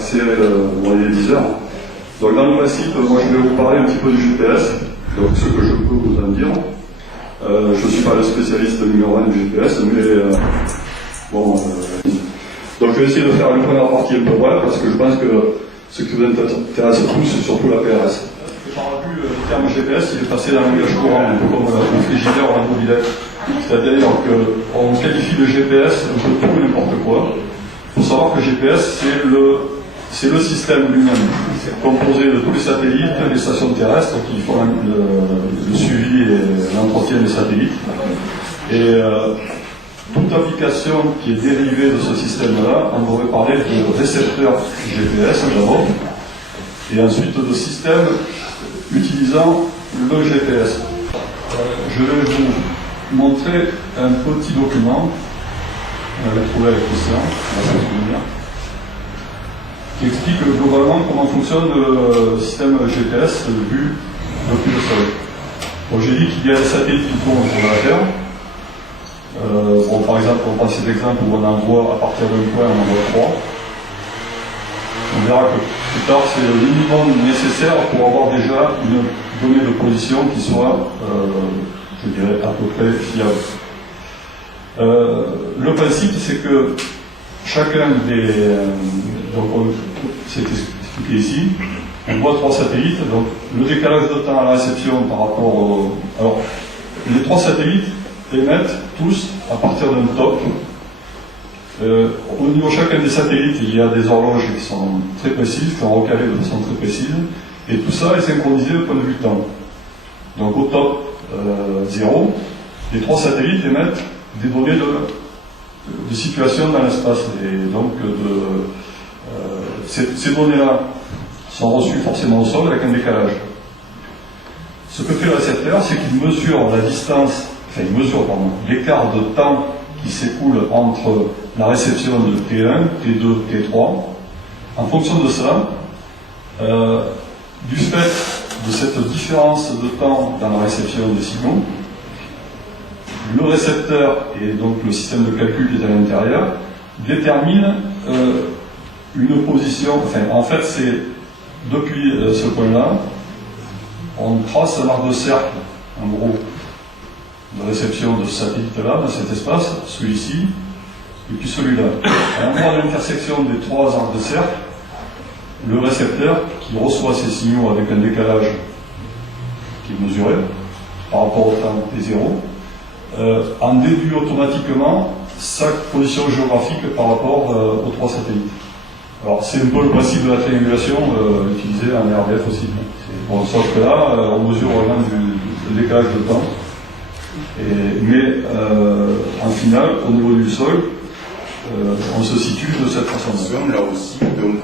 accès dans les 10 heures. Donc dans le principe, moi je vais vous parler un petit peu du GPS, donc ce que je peux vous en dire. Je ne suis pas le spécialiste numéro 1 du GPS, mais bon. Donc je vais essayer de faire une première partie un peu brève, parce que je pense que ce qui vous intéresse tous, c'est surtout la PRS. Par le terme GPS, il est passé dans le langage courant, un peu comme le frigidaire ou la mobilette. C'est-à-dire qu'on qualifie le GPS un peu tout et n'importe quoi. Il faut savoir que le GPS, c'est le système lui-même, composé de tous les satellites, les stations terrestres qui font le suivi et l'entretien des satellites. Et toute application qui est dérivée de ce système-là, on devrait parler de récepteur GPS d'abord, et ensuite de système utilisant le GPS. Je vais vous montrer un petit document, on l'avait trouvé avec Christian, qui explique globalement comment fonctionne le système GPS vu depuis le sol. Bon, j'ai dit qu'il y a des satellites qui tournent sur la Terre. Bon, par exemple, on prend cet exemple où on envoie à partir d'un point, on envoie 3. On verra que plus tard, c'est le minimum nécessaire pour avoir déjà une donnée de position qui soit, je dirais, à peu près fiable. Le principe, c'est que chacun des... donc, c'est expliqué ici. On voit 3 satellites. Donc, le décalage de temps à la réception par rapport au... Alors, les 3 satellites émettent tous à partir d'un top. Au niveau de chacun des satellites, il y a des horloges qui sont très précises, qui sont recalées de façon très précise, et tout ça est synchronisé au point de vue temps. Donc au top 0, les 3 satellites émettent des données de situation dans l'espace, et donc ces données-là sont reçues forcément au sol avec un décalage. Ce que fait le récepteur, c'est qu'il mesure la distance, enfin il mesure, pardon, l'écart de temps qui s'écoule entre la réception de T1, T2, T3. En fonction de ça, du fait de cette différence de temps dans la réception des signaux, le récepteur et donc le système de calcul qui est à l'intérieur détermine une position, enfin en fait c'est depuis ce point-là, on trace un arc de cercle, en gros, de réception de ce satellite-là, dans cet espace, celui-ci, et puis celui-là. À l'endroit de l'intersection des 3 arcs de cercle, le récepteur, qui reçoit ces signaux avec un décalage qui est mesuré par rapport au temps T0, en déduit automatiquement sa position géographique par rapport aux 3 satellites. Alors c'est un peu le principe de la triangulation utilisé en RDF aussi. Bon, sauf que là, on mesure vraiment le décalage de temps. Mais en finale, au niveau du sol, on se situe de cette façon-là. Là aussi, donc,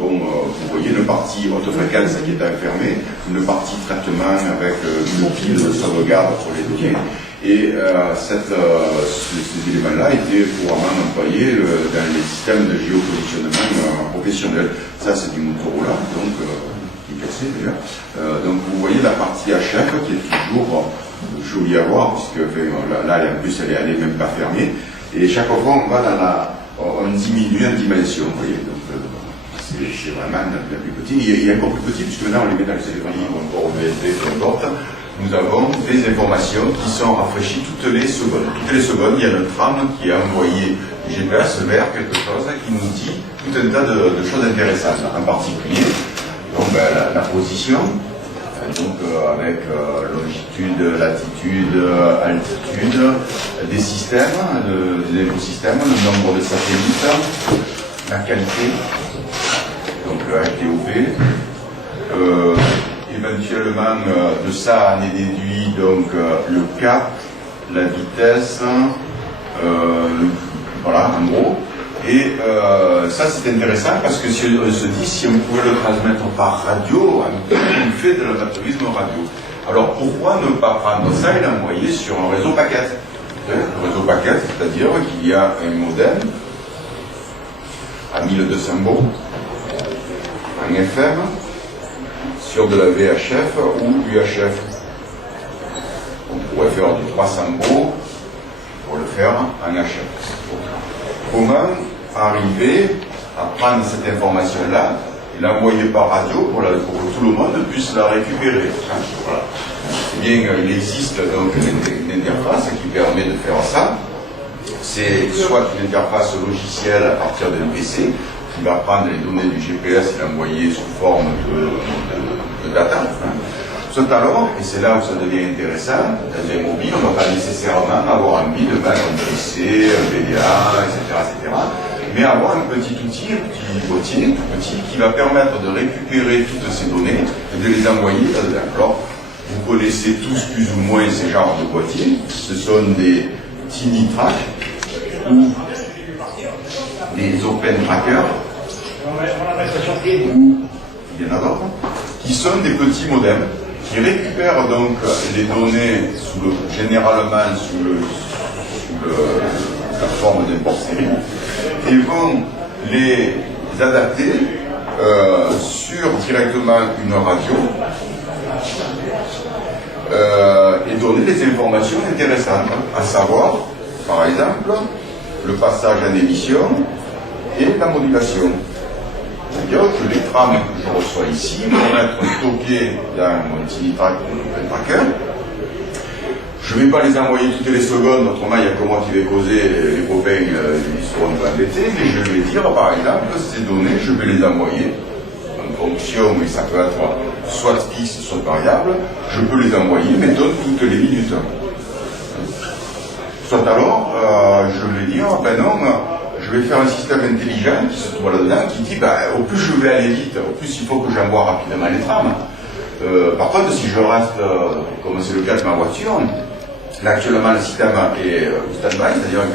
vous voyez une partie haute fréquence qui est enfermée, une partie traitement avec une pile de sauvegarde pour les données. Et ces éléments-là étaient couramment employés dans les systèmes de géopositionnement professionnels. Ça, c'est du Motorola, donc, qui est cassé d'ailleurs. Donc, vous voyez la partie HF qui est toujours jolie à voir, puisque là, en plus, elle est même pas fermée. Et chaque fois, on va on diminue en dimension, vous voyez. Donc, c'est vraiment la plus petite. Il est encore plus petit, puisque maintenant, on les met dans les électroniques, encore au VSD, peu importe. Nous avons des informations qui sont rafraîchies toutes les secondes. Toutes les secondes, il y a notre âme qui a envoyé du GPS vers quelque chose qui nous dit tout un tas de choses intéressantes. En particulier, donc, la position, donc avec longitude, latitude, altitude, des systèmes, des écosystèmes, le nombre de satellites, la qualité, donc le HTOP, éventuellement de ça on est déduit donc le cap, la vitesse, voilà en gros. Et ça c'est intéressant parce que si on se dit si on pouvait le transmettre par radio, on fait de l'amateurisme radio. Alors pourquoi ne pas prendre ça et l'envoyer sur un réseau paquet? Le réseau paquet, c'est-à-dire qu'il y a un modem à 1200 baux en FM sur de la VHF ou UHF. On pourrait faire du 300 baux pour le faire en HF. Comment arriver à prendre cette information-là et l'envoyer par radio pour que tout le monde puisse la récupérer. Voilà. Eh bien, il existe donc une interface qui permet de faire ça. C'est soit une interface logicielle à partir d'un PC qui va prendre les données du GPS et l'envoyer sous forme de data. Soit alors, et c'est là où ça devient intéressant, dans un mobile, on ne va pas nécessairement avoir envie de mettre un PC, un PDA, etc., mais avoir un petit outil, un petit boîtier, tout petit, qui va permettre de récupérer toutes ces données et de les envoyer là-dedans. Alors, vous connaissez tous plus ou moins ces genres de boîtiers. Ce sont des Tiny-Track ou des Open Tracker, ou il y en a d'autres, qui sont des petits modems qui récupèrent donc les données généralement sous la forme d'un port série et vont les adapter sur directement une radio et donner des informations intéressantes, à savoir, par exemple, le passage en émission et la modulation. C'est-à-dire que les trames que je reçois ici vont être stockées dans mon Tiny-Track ou mon Open Tracker. Je ne vais pas les envoyer toutes les secondes, autrement il n'y a que moi qui vais causer, les copains ils seront embêtés, mais je vais dire par exemple ces données, je vais les envoyer en fonction, mais ça peut être soit fixe, soit variable, je peux les envoyer, mettons, toutes les minutes. Soit alors, je vais dire, ben non, je vais faire un système intelligent qui se trouve là-dedans, qui dit, ben, au plus je vais aller vite, au plus il faut que j'envoie rapidement les trames. Par contre, si je reste, comme c'est le cas de ma voiture, là, actuellement le système est stand-by, c'est-à-dire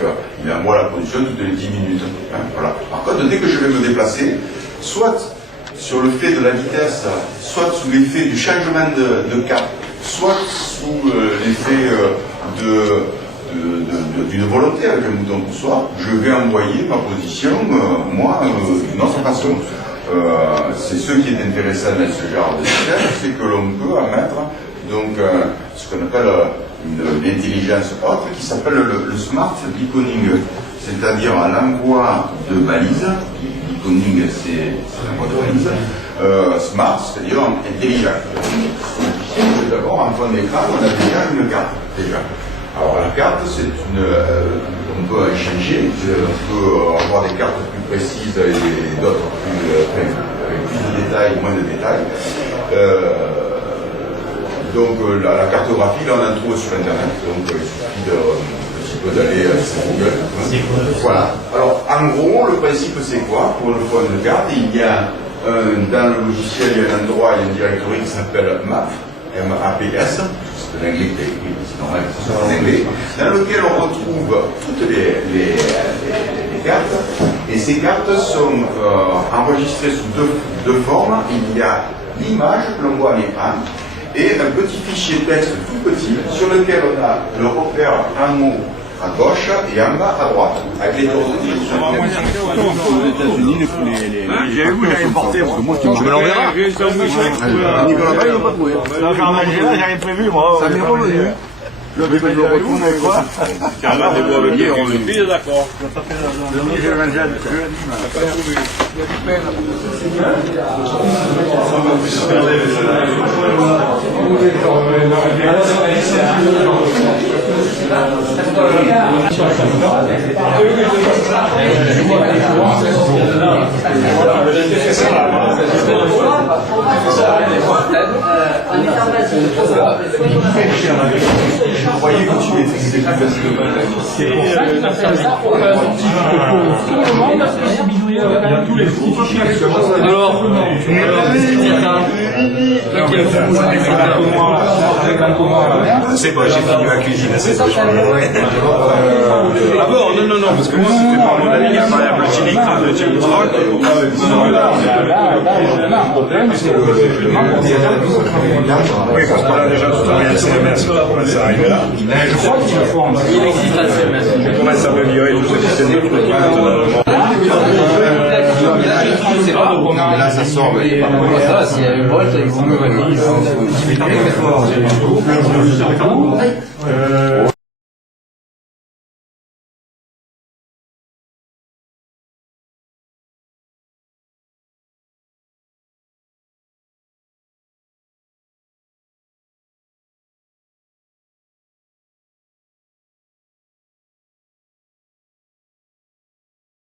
qu'il envoie la production toutes les 10 minutes. Hein, voilà. Par contre, dès que je vais me déplacer, soit sur le fait de la vitesse, soit sous l'effet du changement de cap, soit sous l'effet d'une volonté avec un bouton poussoir, je vais envoyer ma position, moi, d'une autre façon. C'est ce qui est intéressant dans ce genre de système, c'est que l'on peut en mettre donc, ce qu'on appelle une intelligence autre qui s'appelle le smart beaconing, c'est-à-dire l'envoi de balises. Beaconing, c'est l'envoi de balises. Smart, c'est-à-dire intelligent. D'abord, en fond d'écran, on a déjà une carte. Déjà. Alors la carte, c'est on peut en changer, on peut avoir des cartes plus précises et d'autres avec plus de détails, moins de détails. Donc la cartographie, là on en trouve sur Internet, donc il suffit un petit peu d'aller sur Google. Voilà. Alors en gros, le principe c'est quoi? Pour une fois de carte, il y a dans le logiciel, il y a un endroit, il y a une directory qui s'appelle MAP, M-A-P-S, c'est de l'anglais, c'est normal que ce soit en anglais, dans lequel on retrouve toutes les cartes, et ces cartes sont enregistrées sous deux formes. Il y a l'image que l'on voit à l'écran, et un petit fichier texte tout petit, sur lequel on a le repère en haut à gauche et en bas à droite, avec les coordonnées. Aux États-Unis, j'ai vu, j'avais importé, parce que moi, tu me l'enverras. Nicolas Bay, il n'a pas trouvé. J'avais prévu, moi. Ça m'est revenu. Le bébé de retourne avec quoi? Là, on doit venir, on le fait, d'accord. Je croyais que tu maîtrisais plus facilement. C'est pour ça qu'il a fait ça pour tout le monde, parce que c'est bidouillé avec tous les groupes. Alors, c'est bon, j'ai fini ma cuisine, c'est bon. Ah bon, non, parce que moi, c'était pas mon avis, il y a un variable Tiny-Track, le Tiny-Track. Le problème, c'est que Oui, parce que là, déjà, tout le CMS, on commence à arriver là. je crois qu'il faut en Il existe un CMS. On commence à me virer tout ce système de produits. Là, ça sort. Ça, s'il y a une boîte, il vaut mieux venir.